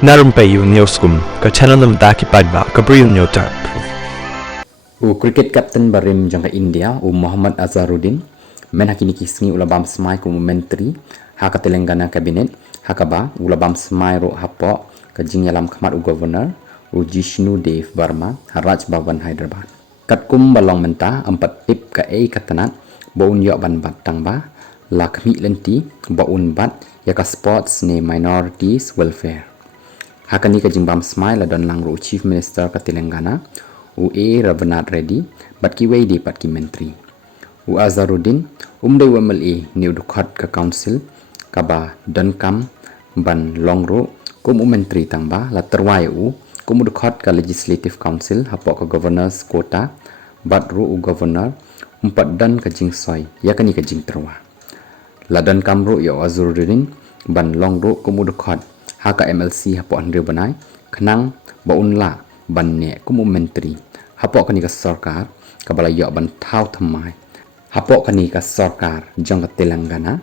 Na Rympei U ke channel nabynta paidbah ke Bri U Hynñiewtrep. Cricket captain barim jong India Muhammad Azharuddin men hakini kisngi ulabam smai ku Myntri haka Telangana cabinet hakaba ulabam smai ro hapo ka jingyalam khmat governor Jishnu Dev Verma Haraj Bhavan Hyderabad katkum balong menta empat tip ka katanat baun yok ban bat tangba lakmi lenti baun bat yaka sports ne minorities welfare hakani ka jingbam smai la don lang ro chief minister ka Telangana Ravanath Reddy bat ki wei di pat ki Myntri Azharuddin umdai wamle new dukhat ka council kaba dan kam ban longro kum Myntri tangba la terwai kum dukhat ka legislative council hapo ka governors quota bat ru governor umpat dan ka jingsoi yakani ka jing terwa la dan kam ro yo Azharuddin ban longro kum dukhat haka MLC hapo andre banai khnang baun la ban ne kum Myntri hapo kani ka sorkar kabala yo ban thau thamai hapo kani ka sorkar jong Telangana